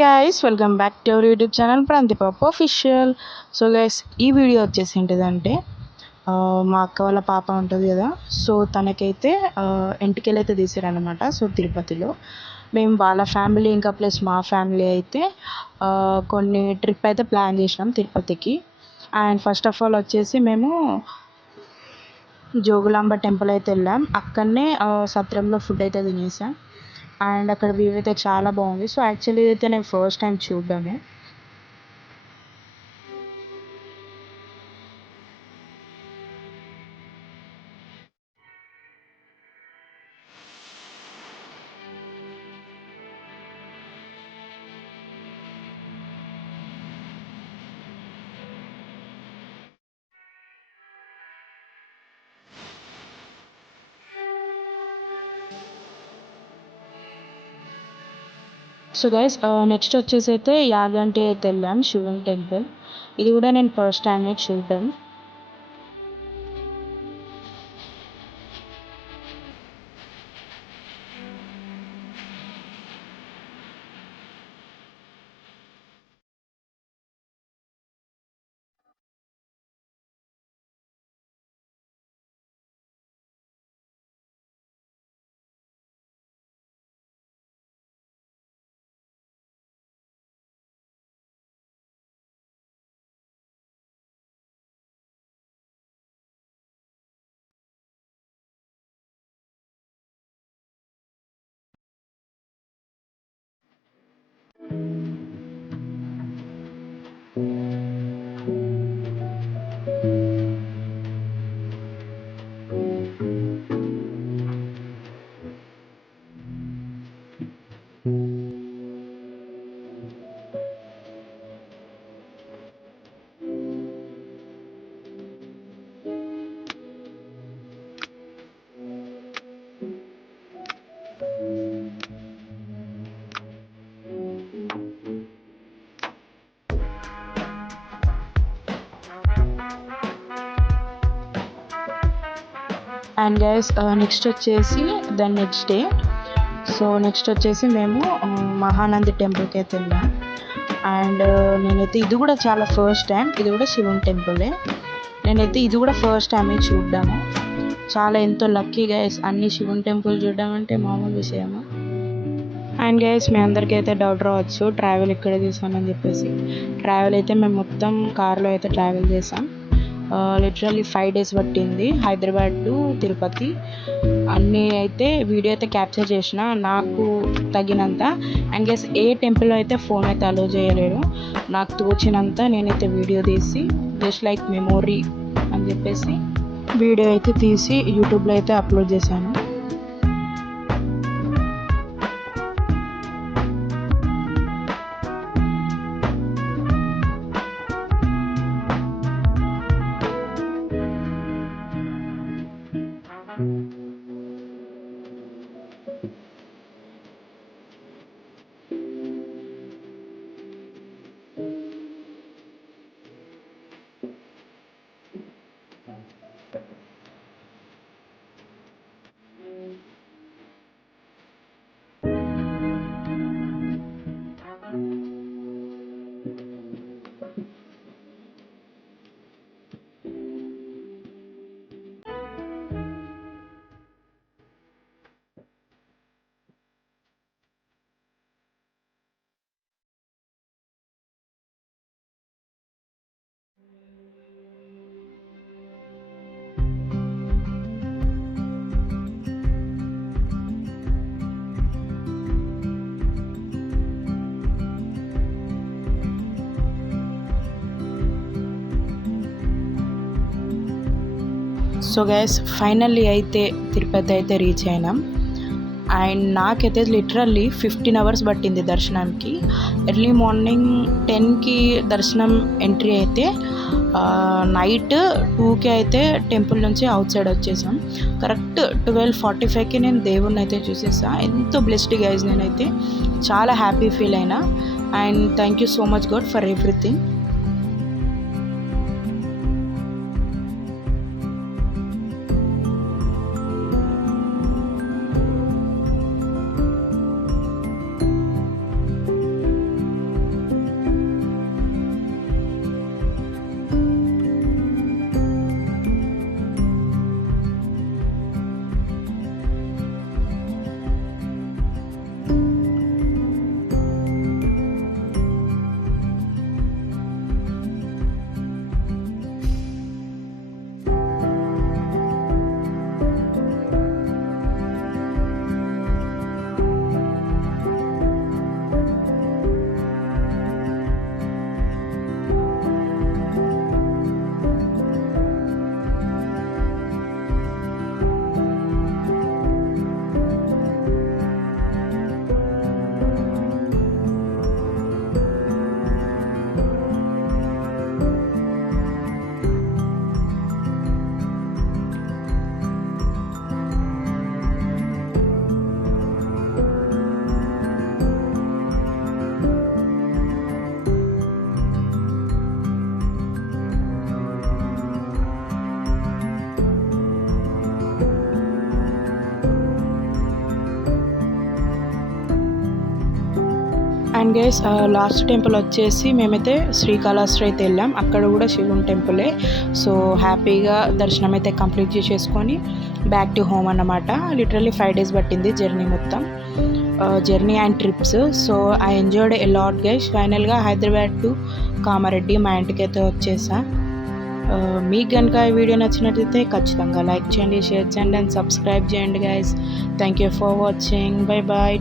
Guys welcome back to our YouTube channel ప్రాంతిపాప official. So guys ఈ video వచ్చేసి ఏంటిదంటే మా అక్క వాళ్ళ పాప ఉంటుంది కదా, సో తనకైతే ఎంటికలు అయితే తీసారనమాట. సో తిరుపతిలో మేము వాళ్ళ ఫ్యామిలీ ఇంకా ప్లస్ మా ఫ్యామిలీ అయితే కొన్ని ట్రిప్ అయితే ప్లాన్ చేసినాం తిరుపతికి. అండ్ ఫస్ట్ ఆఫ్ ఆల్ వచ్చేసి మేము జోగులాంబ టెంపుల్ అయితే వెళ్ళాం. అక్కడనే సత్రంలో ఫుడ్ అయితే తినేసాం. అండ్ అక్కడ వ్యూ అయితే చాలా బాగుంది. సో యాక్చువల్లీ అయితే నేను ఫస్ట్ టైం చూడడమే. సో గైస్ నెక్స్ట్ వచ్చేసి అయితే యాగంటి అయితే వెళ్ళాం, శివుని టెంపుల్. ఇది కూడా నేను ఫస్ట్ టైం చూడడం. అండ్ గైస్ నెక్స్ట్ వచ్చేసి దాని నెక్స్ట్ డే. సో నెక్స్ట్ వచ్చేసి మేము మహానంది టెంపుల్కి అయితే వెళ్ళాం. అండ్ నేనైతే ఇది కూడా చాలా ఫస్ట్ టైం, ఇది కూడా శివుని టెంపులే. నేనైతే ఇది కూడా ఫస్ట్ టైమే చూడ్డాము. చాలా ఎంతో లక్కీ గైస్, అన్ని శివుని టెంపుల్ చూడడం అంటే మామూలు విషయమా. అండ్ గైస్ మీ అందరికీ అయితే డౌట్ రావచ్చు ట్రావెల్ ఇక్కడే తీసామని చెప్పేసి. ట్రావెల్ అయితే మేము మొత్తం కార్లో అయితే ట్రావెల్ చేసాం. లిటరల్లీ 5 days పట్టింది హైదరాబాద్ టు తిరుపతి. అన్నీ అయితే వీడియో అయితే క్యాప్చర్ చేసిన నాకు తగినంత. అండ్ గెస్ ఏ టెంపుల్లో అయితే ఫోన్ అయితే అలో చేయలేడు. నాకు తోచినంత నేనైతే వీడియో తీసి జస్ట్ లైక్ మెమొరీ అని చెప్పేసి వీడియో అయితే తీసి యూట్యూబ్లో అయితే అప్లోడ్ చేశాను. సో గైస్ ఫైనల్లీ అయితే తిరుపతి అయితే రీచ్ అయినాం. అండ్ నాకైతే లిటరల్లీ 15 hours పట్టింది దర్శనానికి. ఎర్లీ మార్నింగ్ 10కి దర్శనం ఎంట్రీ అయితే నైట్ 2కి అయితే టెంపుల్ నుంచి అవుట్ సైడ్ వచ్చేసాం. కరెక్ట్ 12:45కి నేను దేవుణ్ణి అయితే చూసేసా. ఎంతో బ్లెస్డ్ గైజ్, నేనైతే చాలా హ్యాపీ ఫీల్ అయినా. And thank you so much God for everything. And guys last temple వచ్చేసి మేమైతే శ్రీకాళహస్తి అయితే వెళ్ళాం. అక్కడ కూడా శివుని టెంపులే. సో హ్యాపీగా దర్శనం అయితే కంప్లీట్ చేసేసుకొని బ్యాక్ టు హోమ్ అన్నమాట. లిటరల్లీ 5 days పట్టింది జర్నీ మొత్తం, journey and trips. So I enjoyed a lot guys. ఫైనల్గా హైదరాబాద్ టు కామారెడ్డి మా ఇంటికి అయితే వచ్చేసా. మీకు కనుక ఈ వీడియో నచ్చినట్లయితే ఖచ్చితంగా లైక్ చేయండి, షేర్ చేయండి అండ్ సబ్స్క్రైబ్ చేయండి guys. Thank you for watching. Bye bye.